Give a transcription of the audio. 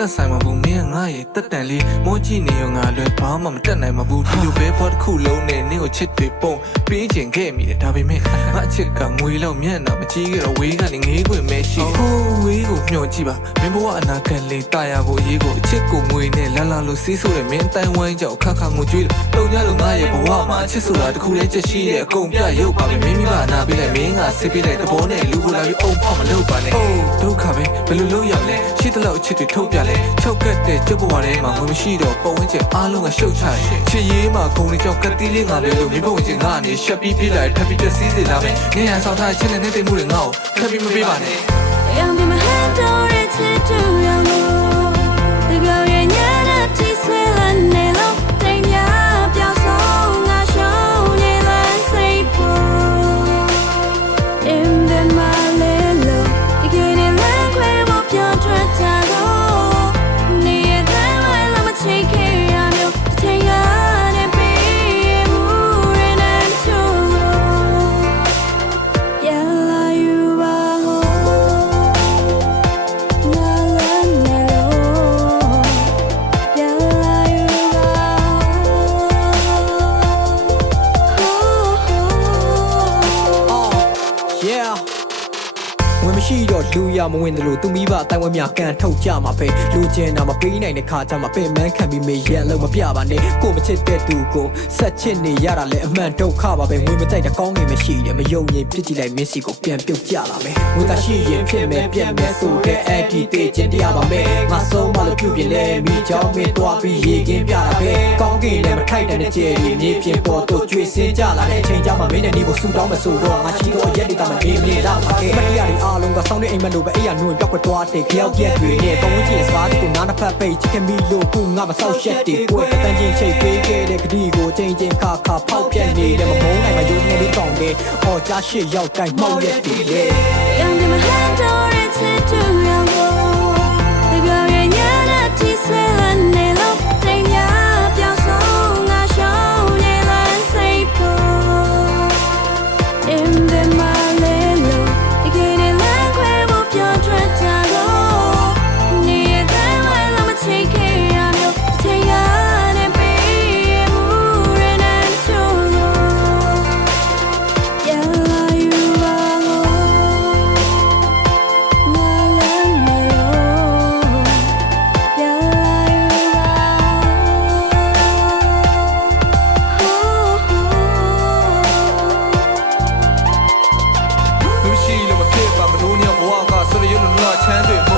တက်ဆိုင်မှာဘူးမင်းငါရဲ့တက်တန်လေးမိုးကြည့်နေရောငါလွယ်ဘာမှမတက်နိုင်မှာဘူးဒီလိုပဲဘောတစ်ခုလုံးနဲ့နင်းကိုချစ်တွေပုံပေးချင်ခဲ့မိတယ်ဒါပေမဲ့ငါအချစ်ကငွေလောက်မျက်နှာမကြီးကြတော့ဝေးကနေငေးခွင့်ပဲရှိဟိုးဝေးကိုမျှော်ကြည့်ပါမင်းဘဝအနာဂတ်လေးတာယာကိုရေးကိုအချစ်ကိုငွေနဲ့လာလာလို့စီးဆိုးတယ်မင်းအတိုင်းဝိုင်းကြောက်ခါခါငိုကြွေးလို့တုံကြလို့ငါရဲ့ဘဝမှာအချစ်ဆိုတာတခုလေးချက်ရှိတဲ့အကုန်ပြရုပ်ပါပဲမင်းမိဘအနာပေးလိုက်မင်းကစစ်ပေးလိုက်တဘောနဲ့လူကိုလာပြီးအုံဖောက်မလုပ်ပါနဲ့အိုးဒုက္ခပဲဘယ်လိုလုပ်ရမလဲရှိတဲ့လောက်အချစ်တွေထုတ်ပြလဲချုပ်ကတ်တဲ့ကျုပ်ဘဝထဲမှာငွေမရှိတော့ပုံဝင်ချက်အားလုံးကရှုပ်ချချစ်ရေးမှာဂုံလေးကြောင့်ကတိလေးငါလေးလို့မင်းပုံဝင်ချက်ငါအနေရှက်ပြီးပြေးလိုက်ထပ်ပြီးပြစီးစေလာမယ်ငင်းရန်ဆောင်ထားချစ်တဲ့နေတဲ့မှုတွေငါ့ကိုထပ်ပြီးမပေးပါနဲ့让你们很多人记住让我这个月年的几岁了内容对面表送啊手你来谁播因为马累了一个你来回我标准太多你也太晚了吗请给让我天涯的背无人能救我原来有吧ဝင်မရှိတော့လူရမဝင်တယ်လို့သူမိဘအတိုင်းဝဲမြကန်ထုတ်ကြမှာပဲလူချင်းတာမပေးနိုင်တဲ့ခါကျမှပင်မန်းခံပြီးမေးရန်လို့မပြပါနဲ့ကိုမချစ်တဲ့သူကိုဆက်ချစ်နေရတာလဲအမှန်ဒုက္ခပါပဲငွေမကြိုက်တဲ့ကောင်းငင်မရှိတယ်မယုံရင်ပြစ်ကြည့်လိုက်မင်းစီကိုပြန်ပြုတ်ကြလာမယ်ငွေသာရှိရင်ဖြစ်မယ်ပြတ်မယ်ဆိုတဲ့အတီတေးချင်းတရားပါမယ်ငါဆုံးမလို့ပြုတ်ပြလဲမိချောင်းမင်းတွားပြီးရေကင်းပြတာပဲကောင်းကင်နဲ့မထိုက်တဲ့ကြယ်ရီမြေပြင်ပေါ်တော့ကျွေးစင်းကြလာတဲ့အချိန်ကြမှာမင်းနဲ့ဒီကိုဆူတောင်းမဆိုတော့ငါရှိတော့ရက်တွေကမနေမနေတာပါခဲ့မတရားတွေအားလုံးကဆောင်းနေအိမ်မက်လို့ပဲအဲ့ရနွေပြောက်ကွက်သွားတဲ့ကြောက်ရက်တွေနဲ့ပုံဝင်ကြီးစပါးကိုနားတစ်ဖက်ပိတ်ချစ်မီလို့ခုငါမဆောက်ရှက်တွေကိုယ်တန်းချင်းချိတ်ပေးခဲ့တဲ့ကတိကိုချိန်ချင်းခါခါဖောက်ပြက်နေတယ်မမုန်းနိုင်မယုံနေလေးတောင်းတယ်ဟောကြားရှစ်ရောက်တိုင်းမှောက်ရက်တွေလေ让你们很多人记住让我这个月年的几岁了内容对面表送啊手你来谁播因为马累了一个你来回我标准太多你也太晚了吗请给让我天涯的背无人能救我原来有吧မရှိလို့မဖြစ်ပါမလို့ညဘဝကဆိုရရလို့ချမ်းတွေ